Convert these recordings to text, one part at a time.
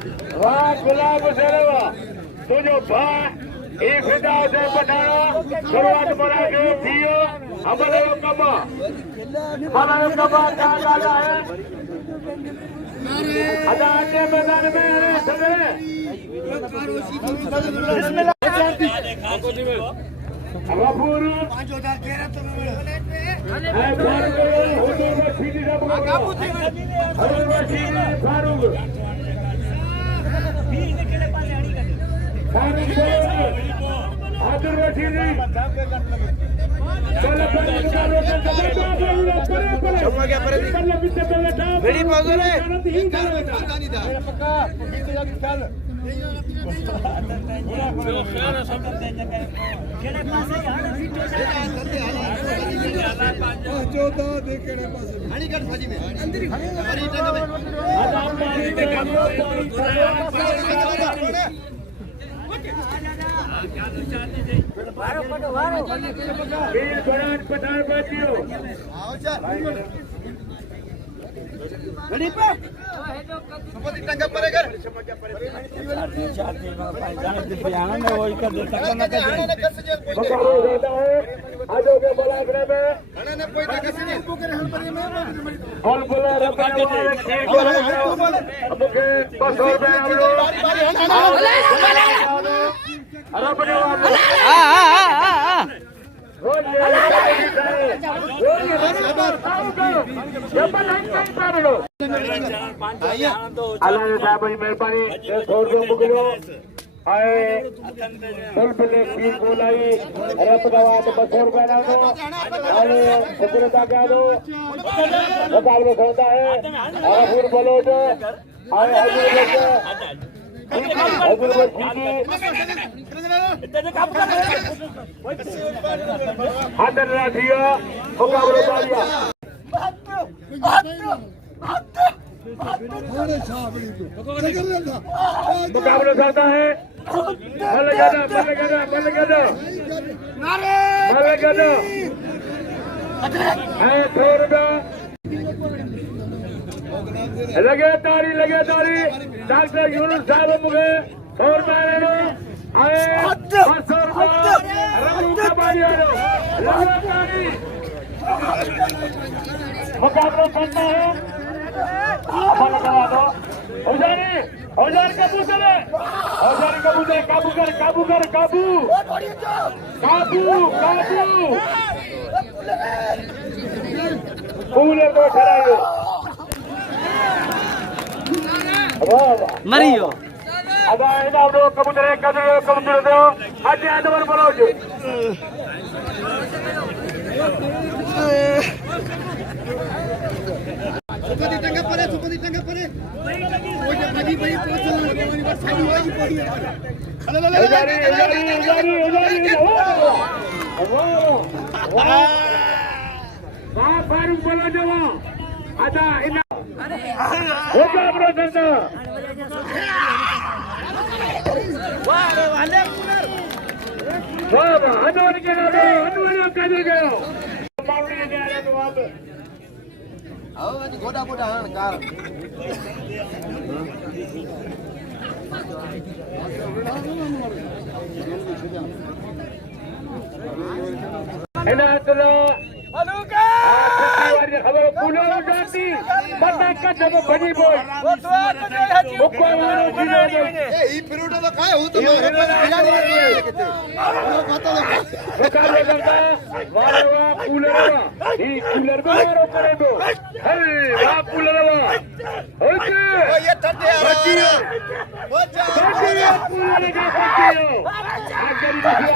वाह गुलाब सेवा तुझो भा एक फिदा से पठाणो शुरुआत बना के थियो हमारे कबा क्या गाला है अदा आटे मैदान में सदे गफूर 5013 तो है फारूक होतो सीधी सब काबू थी सीधी फारूक आदिल रशीदी रेडी पागो रे पठान पातियो रेडी पे सुपति टंगा परे कर बयान में वही कर देता करना कर मुकाबला होता है आजो के मलाखरे में ने कोई टका से नहीं करे हम पर में ऑल बोलर रखने वाले ठीक अब के 500 रुपए हम लोग अरे बने वाले अल्लाह साहब की मेहरबानी 100 रुपए मुकलो आए पहले फीस बोलाई रब दवा तो 200 रुपए ना दो आए सत्रता क्या दो मुकाबला होता है और फिर बोलो तो आए हजूर हाथ राधिया मुकाबला कारिया मुकाबला करता है मलगदा है थोड़ा लगे तारी डॉक्टर यूनुस साहब मुझे 100 रुपए आए 500 रुपए मुकाबला करता है औजार काबू करे काबू कूलर को खरायो मरियो अब इना दो कबूतर दो आज आदवर बोलो जो सुपति टंगा परे ओए भागी भाई पहुंच लगवानी बस साडी होई पड़ी वाह फारूक बोलो जो आजा इना होगा ब्रदर वाह वाले कुलर वाह अनवर के कर गयो मावड़ी ने आया तो वहां पे आओ आज गोडा गोडा कार इना चलो अलूका खबर कूलर उड़ाती पता का जब बनी बोल वो तो आज जो है जी मुकाबला ए ई फ्रूट तो खाए हो तो मारे पर खिलाड़ी नहीं किते वो पता लगा मुकाबला करता वाह कूलर ई कूलर को मारो करे दो अरे वाह कूलर ओके ओ ये ठंडे आ रहा वो जा कूलर के बच्चियो आगरी दिया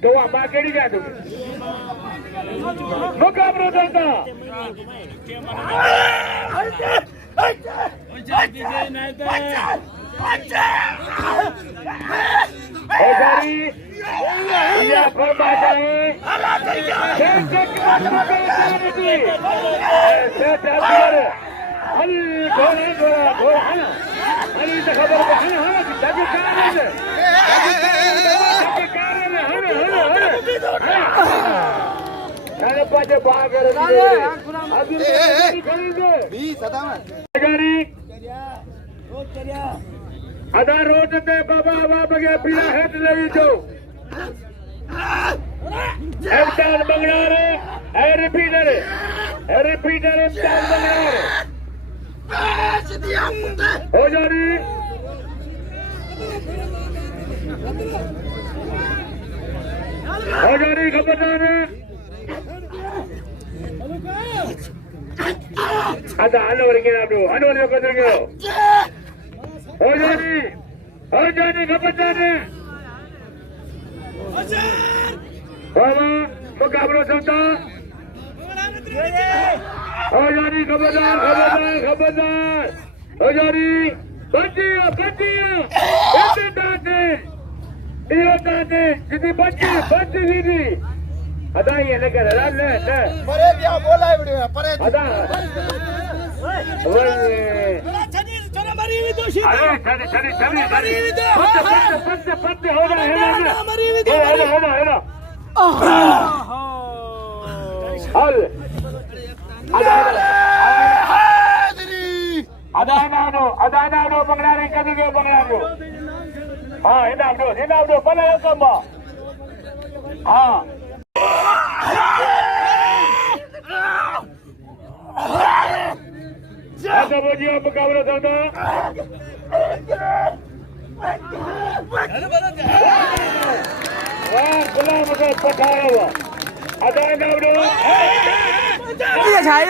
Doa bakeri ga do. Muqabala करता. औजारी या फरमाता है अली घोड़ा है ना अली तो खबर है ना जग कार है अरे पाजे बागर अभी खरीदे 20 हजारी अदा रोड ते बाबा बाबा के पीला हेट ले जो एमटान बंगलार ए रिपीटर एमटान बंगलार हो जारी खबरदार ada anwar kira bro anwar yo kadar gyo ho jadi khapatan baba muqabala chota ho jadi खबरदार हो jadi bandiya ये दादे जिदी बच्ची दीदी अदा ये लेकर ले परे दिया बोला है वीडियो में परे अदा बोला चने मरी हुई तो शी अरे चने मरी हुई तो पत्ते हो रहा है मरी हुई तो है हल अदा ना बंगला रे कभी के बंगला को हाँ हिना दो पहले कम हाँ ऐसा बोलिए मुकाबला करना वाह गुलाम का पठाया हुआ अदा ना दो ये छाए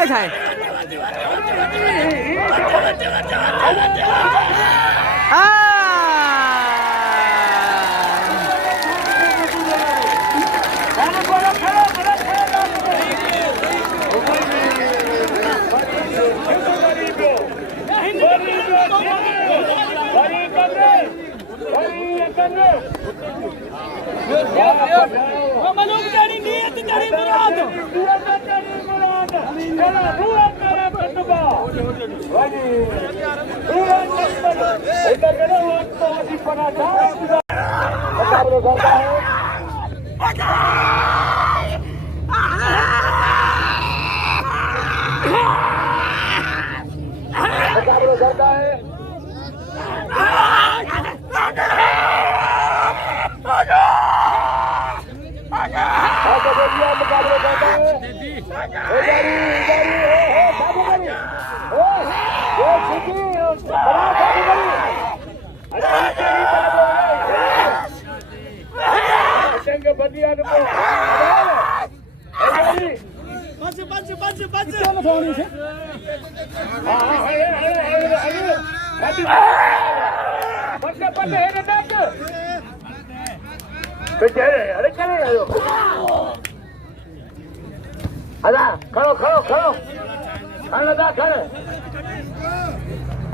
खड़ो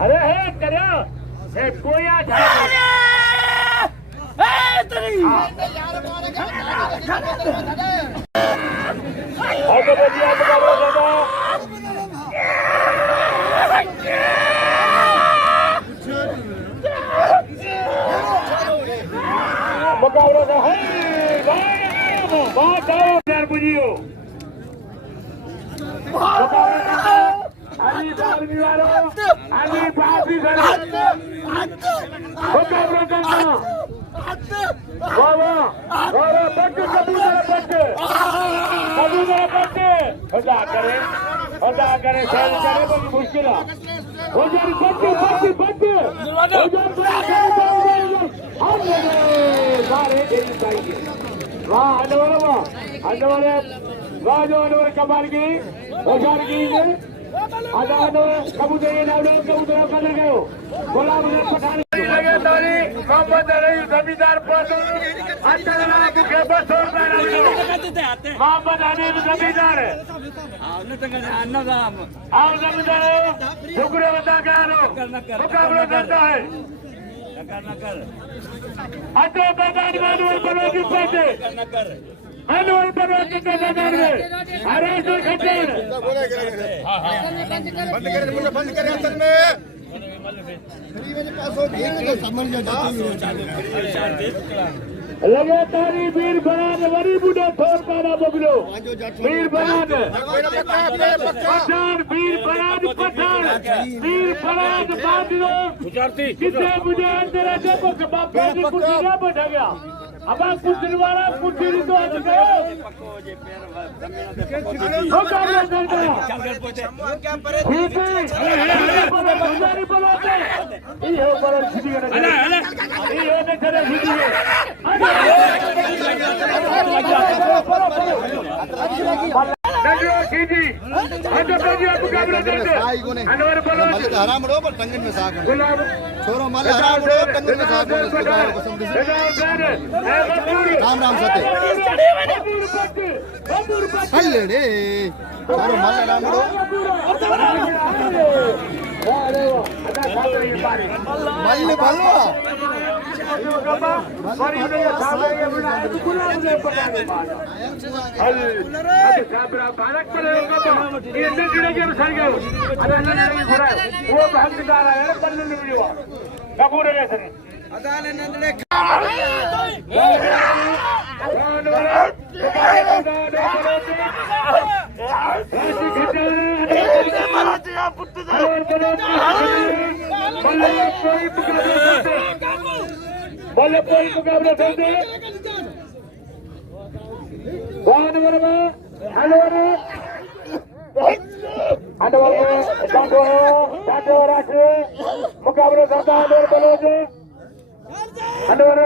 अरे है करो है कोया मुकाबला है बुझियो अली बालवी वालो अली बालवी वालो मुकाबला करना बाबा बच्चे खुदा करे सैल करे बड़ी मुश्किल हो जाए बच्चे वाह अनवर कमाल की होशियार की अदानो कबूतर कर गयो गुलाम ने पठान लगे तोरी मोहम्मद रही जमींदार पर अंतरना को के बस मोहम्मद अली जमींदार आओ जमींदार शुक्र बता के आलो मुकाबला करता है अते बैदान में बोलो की पैसे अनवर बरोबर के मैदान में अरे से खतर बंद करे अंदर में लगातारी वीर बनान वरी बुढ़े थोर काना बबलो वीर बनान पठान वीर बनान पठान वीर बनान बादलो कितने मुझे अंदर देखो कि बापा जी कुर्सी ना बैठा गया अब आप कुर्सी वाला कुर्सी तो आ गए हो कर रहे ठीक है हजारी बोलोते ये हो पर सीधी ये होने चले सीधी सीधी हजर बाजी आप मुकाबला करते अनवर बोलो हराम रो पर टंगन में साग छोरो मल हराम रो टंगन में साग राम राम सते हल्ले रे छोरो मल हराम रो मल भलो बोले कोई मुकाबला करते कौन बरबा हेलो अनवर डाटो राखे मुकाबला करता अनवर बोलोगे अनवर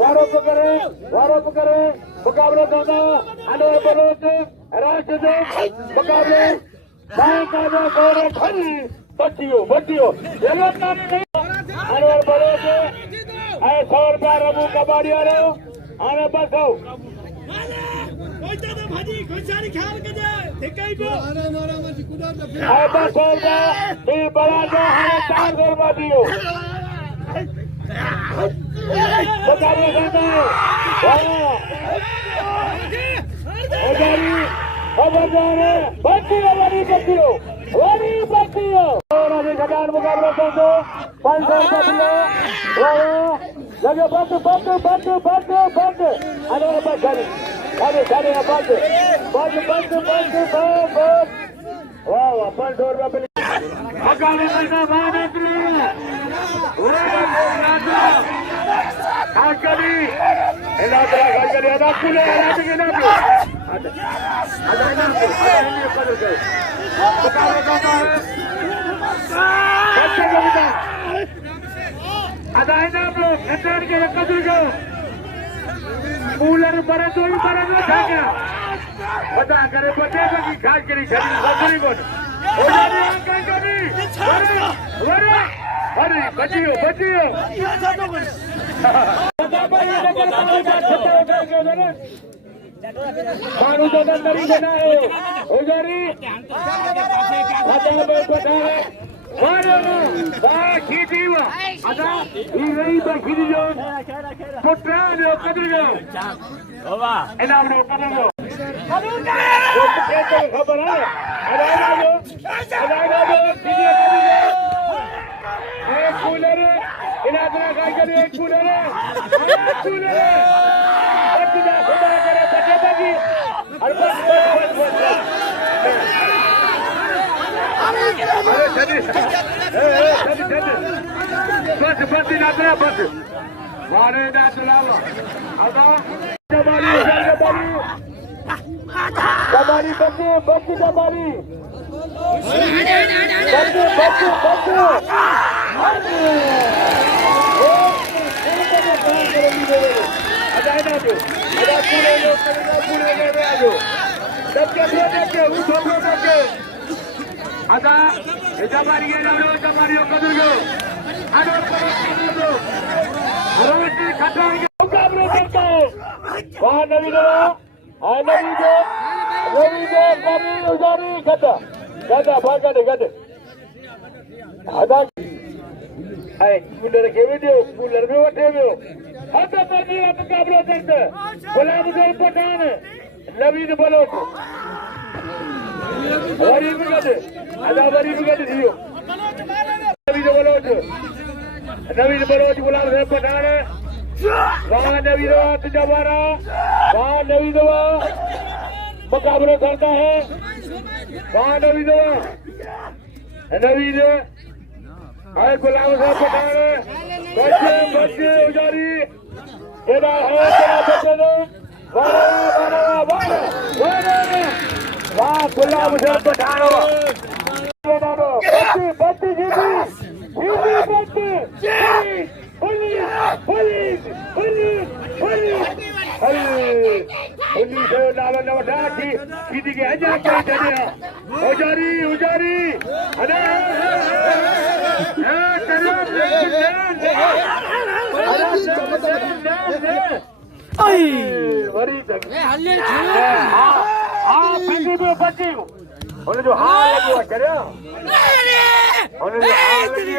वारो पकड़े मुकाबला करता अनवर बोलोगे राशिद मुकाबले बाएं काजा गोरे खली बच्चियों अनवर बोलोगे 100 रुपया रबू कबाड़ी आ रहे हो आने बस हो बस हो बड़ा जो हमें 400 रुपया दियो मुकाबला करता है बच्चियों मुकाबला करते 500 रुपया लगे बंद अरे बस अरे बंद वाह 500 रुपया अकाली करना खाकरी अदा खुले कूलर बड़े तो ही बड़े में था क्या पता करे बचे की खास करी शरीर बकरी को हो जाने अंकल कभी अरे बचियो मानू तो अंदर ही देना है हो जारी खींचीवा अदा रही खींची जो पुट्रा कदर इनाम कदर खबर है एक कूलर इलाका एक कूलर बस नातरा बस मारे ना चलावा अदा कबाड़ी बच्ची कबाड़ी अदा जबारी कदुर्गो रोटी खटाएंगे मुकाबले करता है वहाँ नवी कभी उजारी गदा भागड़े गदे अदा कूलर के भी कूलर में वठे वियो हद तक मुकाबला करते गुलाम पठान नवीद बलोच वरी विकेट अदा वरी विकेट थियो नवीद बलोच गुलाम पठान वाह नवीद तुझा वारा वाह नवीद मुकाबला करता है वाह नवीद नवीद आए गुलाम पठान बच्चे बच्चे उजारी तेरा है तेरा बच्चे दो वाह गुलाम पठान बच्चे बच्चे जीती बच्चे police police police police police नाल नवटा सीधी के अजा के चढ़िया उजारी उजारी अरे वरी हाँ पिंडी में बची उन्हें जो हाँ लगी चढ़िया उन्हें जो हाँ लगी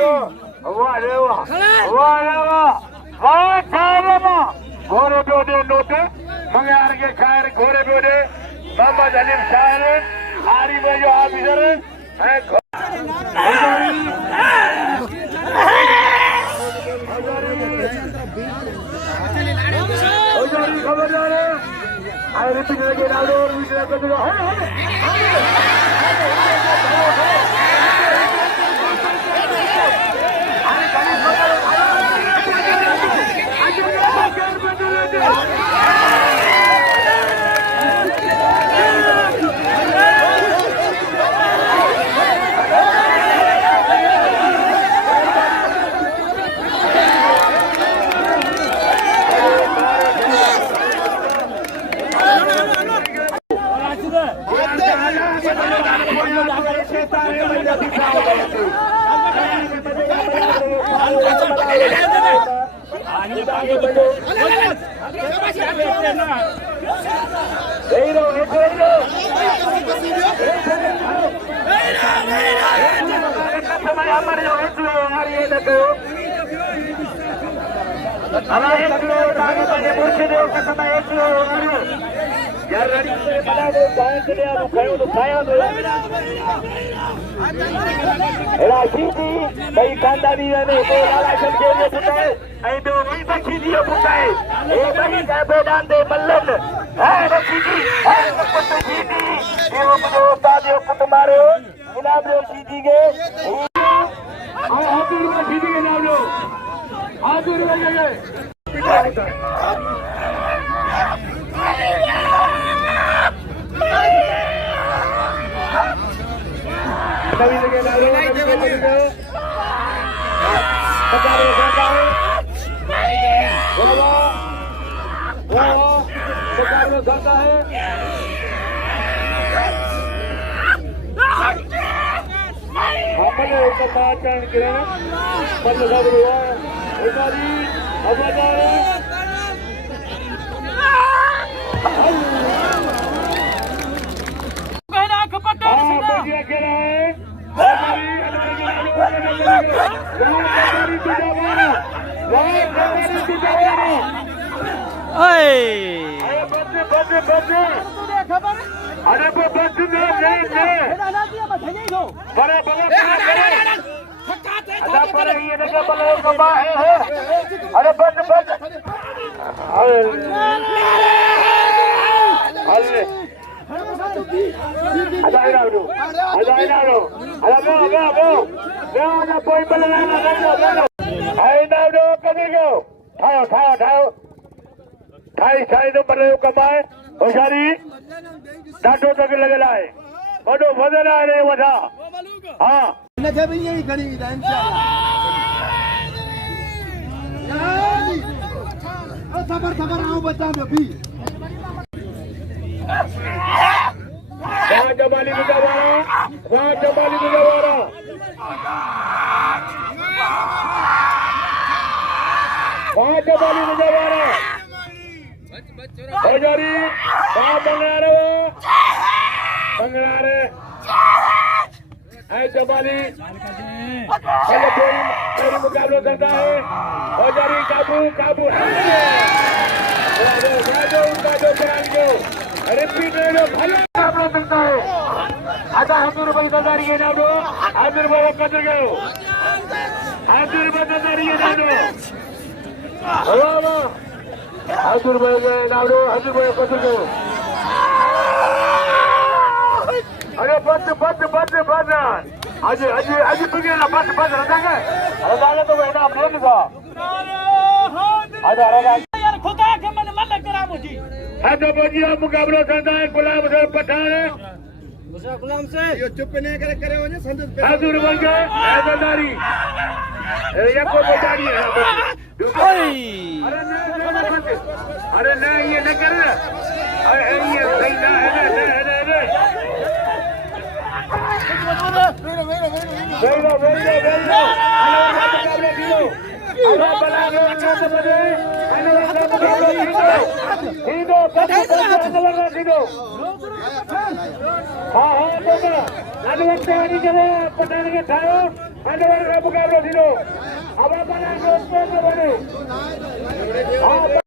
वाह रे वाह वाह रे वाह वाह चाहे वाह घोड़े पे उड़े नोटे मंगार के शायर घोड़े पे उड़े मोहम्मद अलीम शायर आरी में जो ऑफिसर है खबरदार है आई रिपीट लगे डालो और वीडियो कर दो भाई खानदानी मैदान दे मल्लन पुट मारो इनाम लो सीधी के सीधी के नाम लो नवीन के नाम लो मुकाबला करता है हमने एक बात जान के बंद कर हुआ उतारी अबदार कहना खपटा बढ़िया खेला है अरे बस बड़े अरे बस ठाई नंबर कमाए होशियारी ॾाढो तक लॻियल आहे वॾो वज़न आहे वॾा हा हिनखे बि ईअं ई खणी ईंदा ख़बर आऊं बचां पियो बि जमाली मुजावारा होजारी बंगलारे है जमाली पहले मुकाबला करता है और जारी काबू काबू उनका जो रिपीट भले मुकाबला करता है आता 100 रुपये दादारी है नाडो 100 रुपये कदर गयो 100 रुपये दादारी है नाडो 100 रुपये गए नाडो 100 रुपये कदर गयो अरे बस आज पिघला बस रदागा तो गए ना अपने का आजा यार खुदा के मन मल करा मुझी है तो बजिया मुकाबला करता है गुलाम से पठान गुलाम से यो चुप नहीं करे हो संदेश पे 100 रुपये के दादारी ये को बेचारी है अरे नहीं ये नहीं कर अरे ये सही ना है मुकाबला